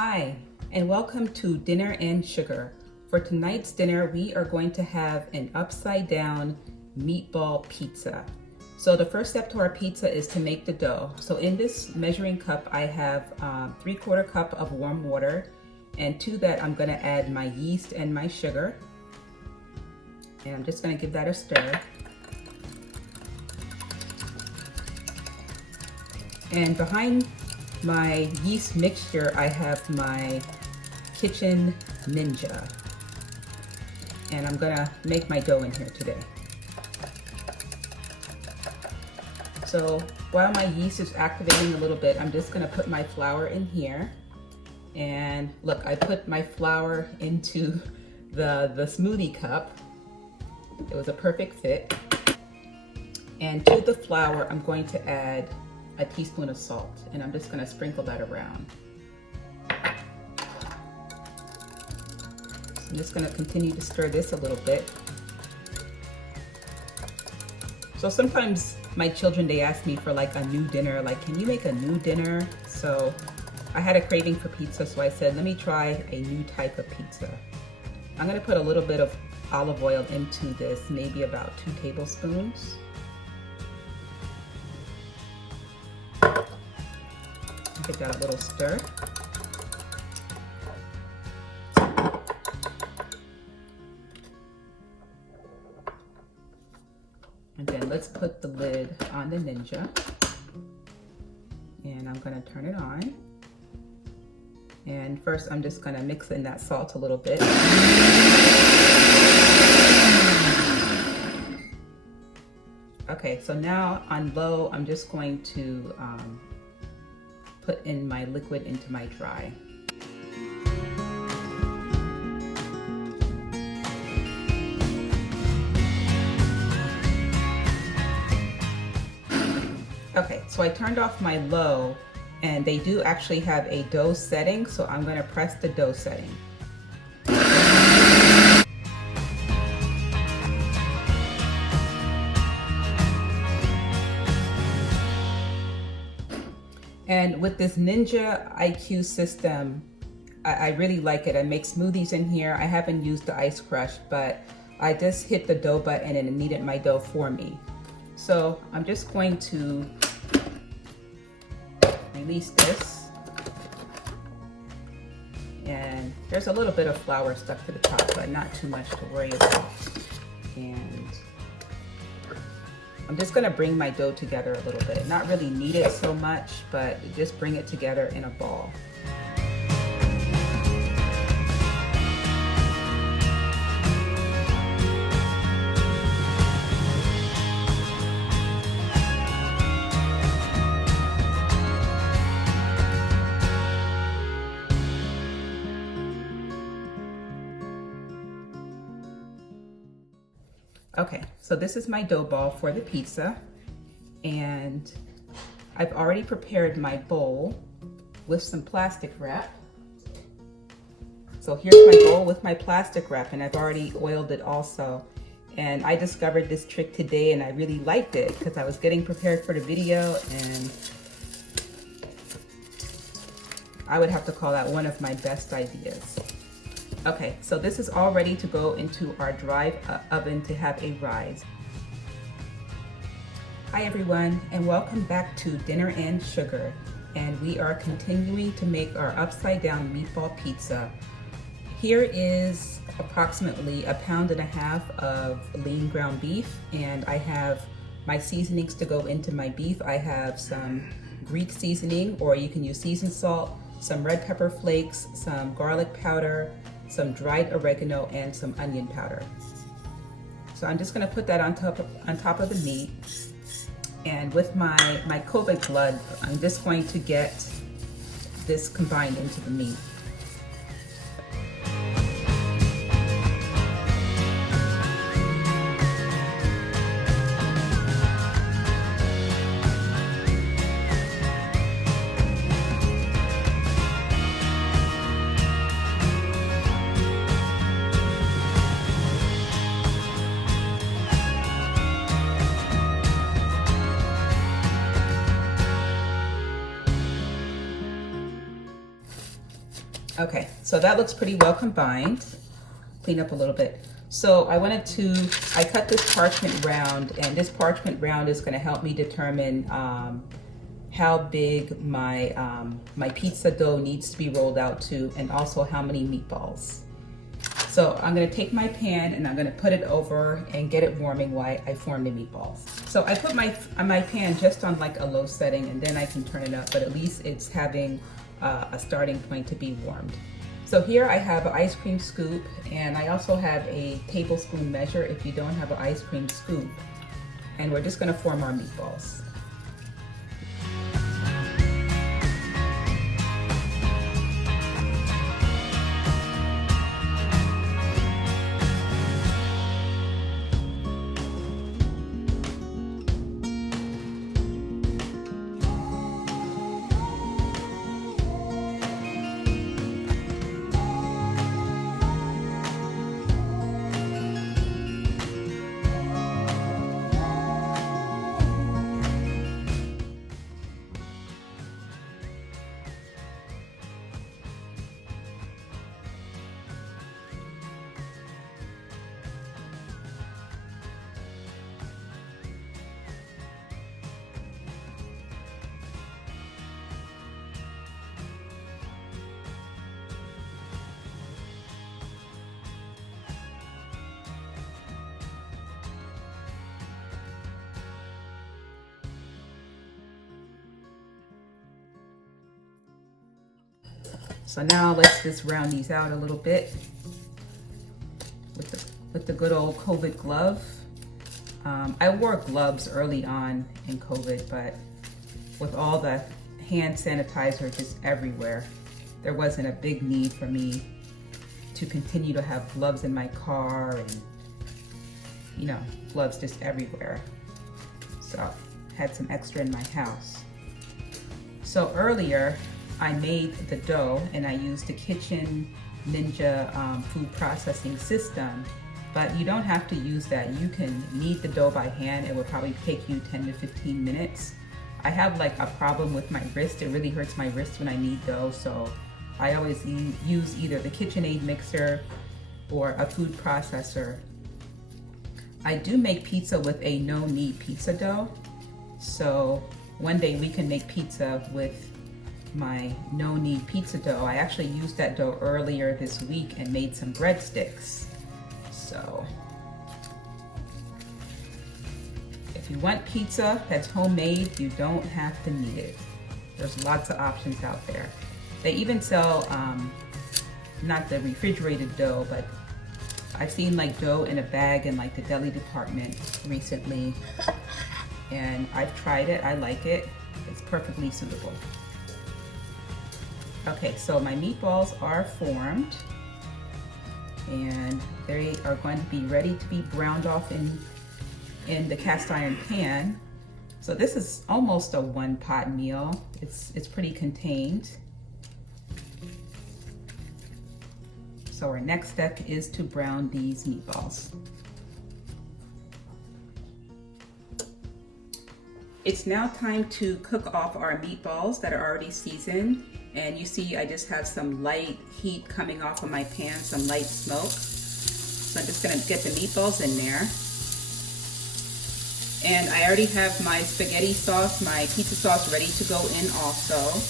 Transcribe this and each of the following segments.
Hi, and welcome to Dinner and Sugar. For tonight's dinner, we are going to have an upside down meatball pizza. So the first step to our pizza is to make the dough. So in this measuring cup, I have 3/4 cup of warm water, and to that I'm gonna add my yeast and my sugar. And I'm just gonna give that a stir. And behind my yeast mixture, I have my kitchen ninja. And I'm gonna make my dough in here today. So while my yeast is activating a little bit, I'm just gonna put my flour in here. And look, I put my flour into the smoothie cup. It was a perfect fit. And to the flour, I'm going to add a teaspoon of salt, and I'm just gonna sprinkle that around. So I'm just gonna continue to stir this a little bit. So sometimes my children, they ask me for like a new dinner, like, can you make a new dinner? So I had a craving for pizza, so I said, let me try a new type of pizza. I'm gonna put a little bit of olive oil into this, maybe about 2 tablespoons. Give that a little stir. And then let's put the lid on the Ninja. And I'm gonna turn it on. And first I'm just gonna mix in that salt a little bit. Okay, so now on low, I'm just going to put in my liquid into my dry. Okay, so I turned off my low, and they do actually have a dough setting, so I'm going to press the dough setting. And with this Ninja IQ system, I really like it. I make smoothies in here. I haven't used the ice crush, but I just hit the dough button and it kneaded my dough for me. So I'm just going to release this. And there's a little bit of flour stuck to the top, but not too much to worry about. And I'm just gonna bring my dough together a little bit. Not really knead it so much, but just bring it together in a ball. Okay, so this is my dough ball for the pizza, and I've already prepared my bowl with some plastic wrap. So here's my bowl with my plastic wrap, and I've already oiled it also. And I discovered this trick today and I really liked it because I was getting prepared for the video, and I would have to call that one of my best ideas. Okay, so this is all ready to go into our dry oven to have a rise. Hi everyone, and welcome back to Dinner and Sugar. And we are continuing to make our upside down meatball pizza. Here is approximately 1.5 pounds of lean ground beef, and I have my seasonings to go into my beef. I have some Greek seasoning, or you can use seasoned salt, some red pepper flakes, some garlic powder, some dried oregano, and some onion powder. So I'm just gonna put that on top of the meat. And with my COVID blood, I'm just going to get this combined into the meat. Okay, so that looks pretty well combined. Clean up a little bit. So I cut this parchment round, and this parchment round is gonna help me determine how big my pizza dough needs to be rolled out to, and also how many meatballs. So I'm gonna take my pan and I'm gonna put it over and get it warming while I form the meatballs. So I put my pan just on like a low setting, and then I can turn it up, but at least it's having a starting point to be warmed. So here I have an ice cream scoop, and I also have a tablespoon measure if you don't have an ice cream scoop. And we're just gonna form our meatballs. So now let's just round these out a little bit with the good old COVID glove. I wore gloves early on in COVID, but with all the hand sanitizer just everywhere, there wasn't a big need for me to continue to have gloves in my car and, you know, gloves just everywhere. So I had some extra in my house. So earlier, I made the dough and I used the Kitchen Ninja food processing system, but you don't have to use that. You can knead the dough by hand. It will probably take you 10 to 15 minutes. I have like a problem with my wrist. It really hurts my wrist when I knead dough, so I always use either the KitchenAid mixer or a food processor. I do make pizza with a no-knead pizza dough, so one day we can make pizza with my no-knead pizza dough. I actually used that dough earlier this week and made some breadsticks. So if you want pizza that's homemade, you don't have to knead it. There's lots of options out there. They even sell not the refrigerated dough, but I've seen like dough in a bag in like the deli department recently, and I've tried it. I like it. It's perfectly suitable. Okay, so my meatballs are formed, and they are going to be ready to be browned off in the cast iron pan. So this is almost a one pot meal. It's pretty contained. So our next step is to brown these meatballs. It's now time to cook off our meatballs that are already seasoned. And you see I just have some light heat coming off of my pan, some light smoke. So I'm just gonna get the meatballs in there. And I already have my spaghetti sauce, my pizza sauce ready to go in also.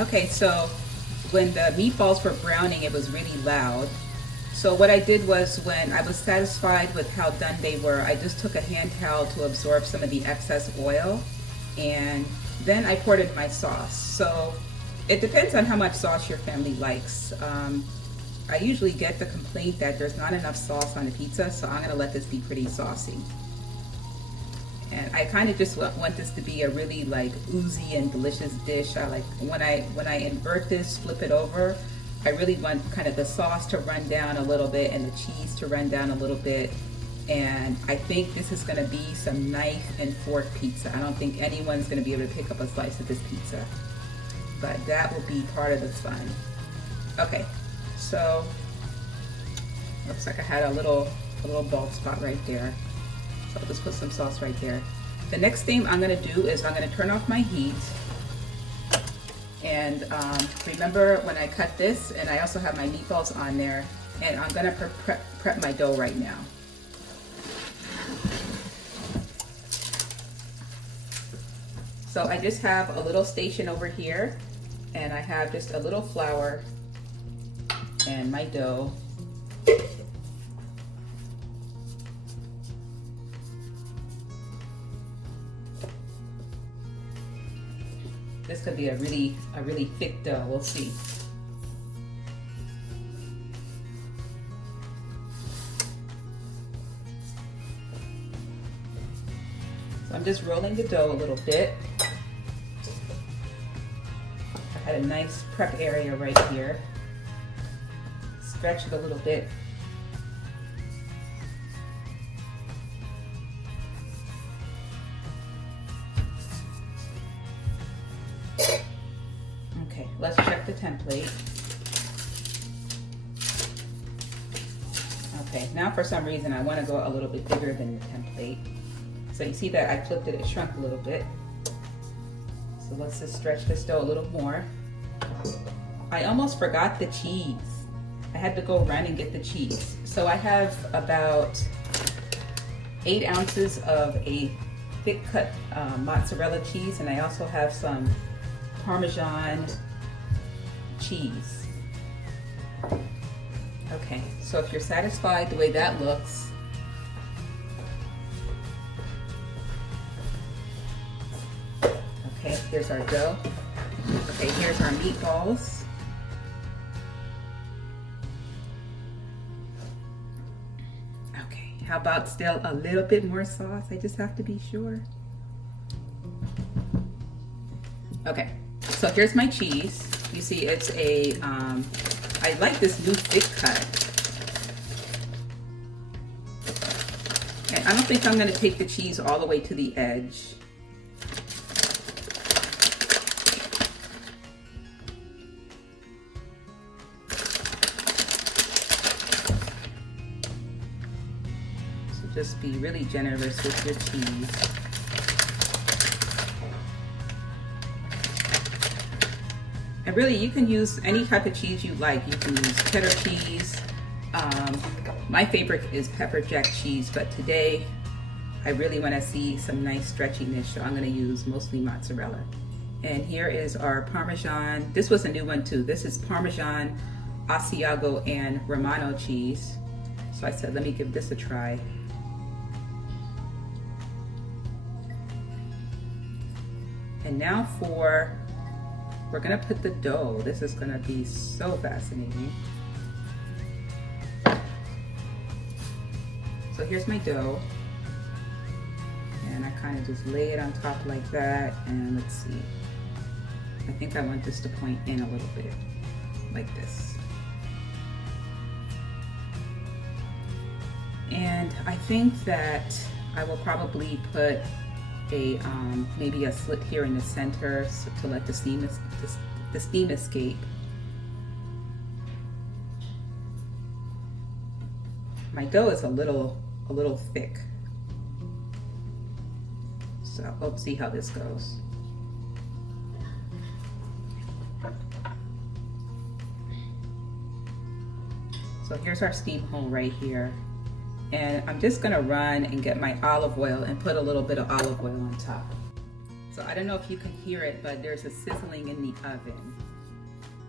Okay, so when the meatballs were browning, it was really loud. So what I did was, when I was satisfied with how done they were, I just took a hand towel to absorb some of the excess oil, and then I poured in my sauce. So it depends on how much sauce your family likes. I usually get the complaint that there's not enough sauce on the pizza, so I'm gonna let this be pretty saucy. And I kind of just want this to be a really like oozy and delicious dish. I like when I invert this, flip it over, I really want kind of the sauce to run down a little bit and the cheese to run down a little bit. And I think this is gonna be some knife and fork pizza. I don't think anyone's gonna be able to pick up a slice of this pizza, but that will be part of the fun. Okay, so looks like I had a little bald spot right there. So I'll just put some sauce right there. The next thing I'm gonna do is I'm gonna turn off my heat. And remember when I cut this, and I also have my meatballs on there, and I'm gonna prep my dough right now. So I just have a little station over here, and I have just a little flour and my dough. This could be a really thick dough, we'll see. So I'm just rolling the dough a little bit. I had a nice prep area right here. Stretch it a little bit. Okay, let's check the template. Okay, now for some reason I want to go a little bit bigger than the template. So you see that I flipped it, it shrunk a little bit. So let's just stretch this dough a little more. I almost forgot the cheese. I had to go run and get the cheese. So I have about 8 ounces of a thick cut mozzarella cheese, and I also have some Parmesan cheese. Okay, so if you're satisfied the way that looks, okay, here's our dough. Okay, here's our meatballs. Okay, how about still a little bit more sauce? I just have to be sure. Okay, so here's my cheese. You see it's a, I like this new thick cut. And I don't think I'm gonna take the cheese all the way to the edge. So just be really generous with your cheese. And really, you can use any type of cheese you like. You can use cheddar cheese. My favorite is pepper jack cheese, but today I really want to see some nice stretchiness, so I'm going to use mostly mozzarella. And here is our Parmesan. This was a new one too. This is Parmesan, Asiago, and Romano cheese. So I said, let me give this a try. And now we're gonna put the dough. This is gonna be so fascinating. So here's my dough. And I kind of just lay it on top like that. And let's see. I think I want this to point in a little bit, like this. And I think that I will probably put a maybe a slit here in the center, so to let the steam escape. My dough is a little thick, so let's see how this goes. So here's our steam hole right here. And I'm just gonna run and get my olive oil and put a little bit of olive oil on top. So I don't know if you can hear it, but there's a sizzling in the oven.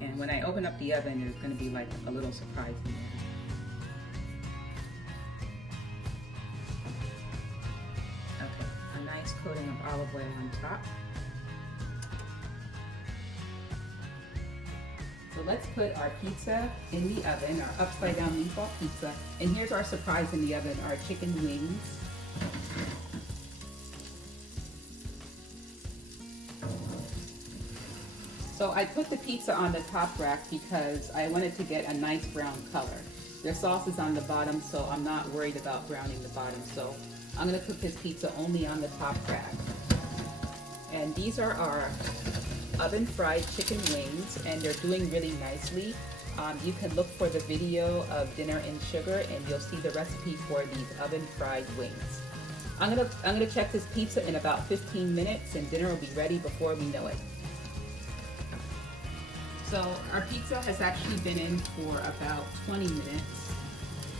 And when I open up the oven, there's going to be like a little surprise in there. Okay, a nice coating of olive oil on top. So let's put our pizza in the oven, our upside down meatball pizza. And here's our surprise in the oven, our chicken wings. So I put the pizza on the top rack because I wanted to get a nice brown color. The sauce is on the bottom, so I'm not worried about browning the bottom. So I'm gonna cook this pizza only on the top rack. And these are our oven fried chicken wings, and they're doing really nicely. You can look for the video of Dinner and Sugar and you'll see the recipe for these oven fried wings. I'm gonna check this pizza in about 15 minutes and dinner will be ready before we know it. So our pizza has actually been in for about 20 minutes,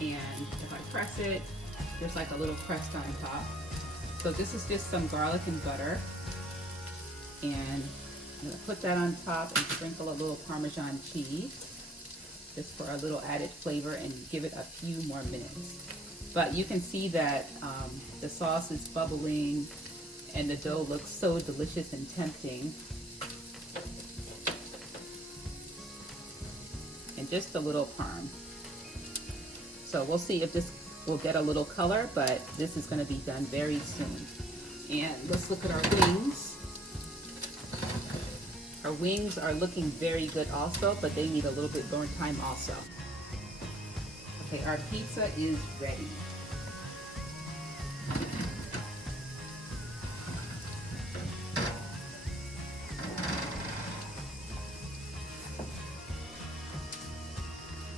and if I press it, there's like a little crust on top. So this is just some garlic and butter, and I'm gonna put that on top and sprinkle a little Parmesan cheese just for a little added flavor and give it a few more minutes. But you can see that the sauce is bubbling and the dough looks so delicious and tempting. And just a little parm. So we'll see if this will get a little color, but this is going to be done very soon. And let's look at our wings. Our wings are looking very good also, but they need a little bit more time also. Okay, our pizza is ready.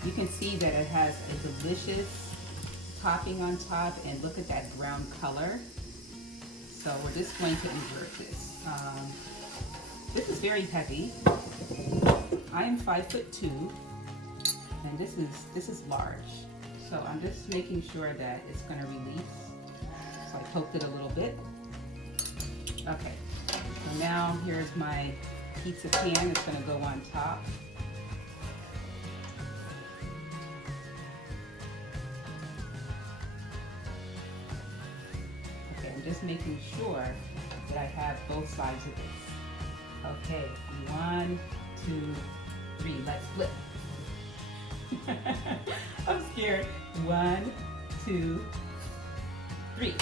You can see that it has a delicious topping on top, and look at that brown color. So we're just going to invert this. This is very heavy. I am 5'2", and this is large. So I'm just making sure that it's going to release. So I poked it a little bit. Okay. So now here's my pizza pan. It's going to go on top. Just making sure that I have both sides of this. Okay, 1, 2, 3, let's flip. I'm scared. 1, 2, 3.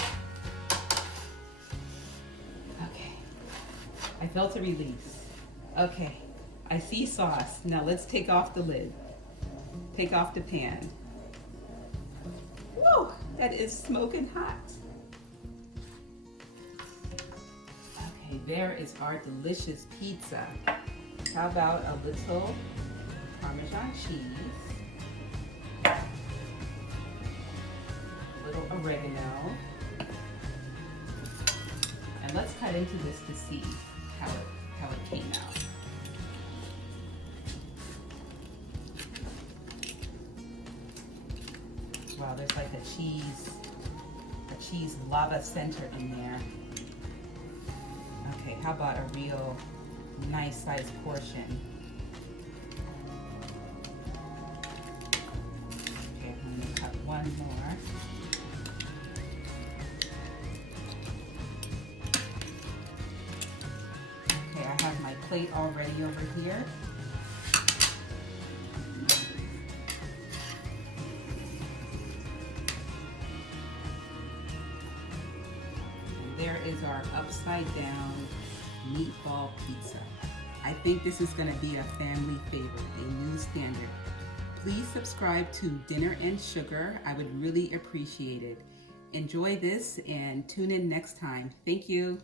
Okay, I felt a release. Okay, I see sauce. Now let's take off the lid. Take off the pan. Woo, that is smoking hot. There is our delicious pizza. How about a little Parmesan cheese, a little oregano, and let's cut into this to see how it came out. Wow, there's like a cheese lava center in there. Okay, how about a real nice sized portion? Okay, I'm gonna cut one more. Okay, I have my plate already over here. There is our upside down meatball pizza. I think this is going to be a family favorite, a new standard. Please subscribe to Dinner and Sugar. I would really appreciate it. Enjoy this and tune in next time. Thank you.